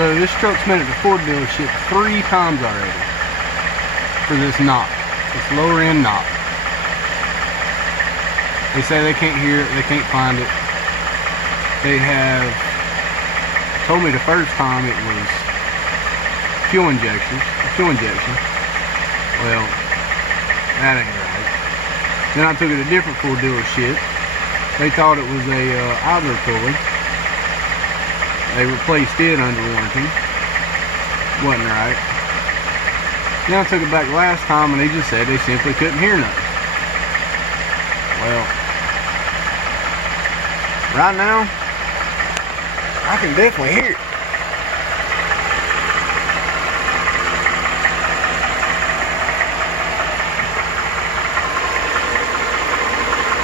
So this truck's been at the Ford dealership 3 times already for this knock, this lower end knock. They say they can't hear it, they can't find it. They have told me the first time it was fuel injection. Well, that ain't right. Then I took it to a different Ford dealership. They thought it was a idler pulley. They replaced it under warranty. Wasn't right. Then I took it back last time and they just said they simply couldn't hear nothing. Well, right now, I can definitely hear it.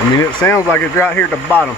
I mean, it sounds like it's right here at the bottom.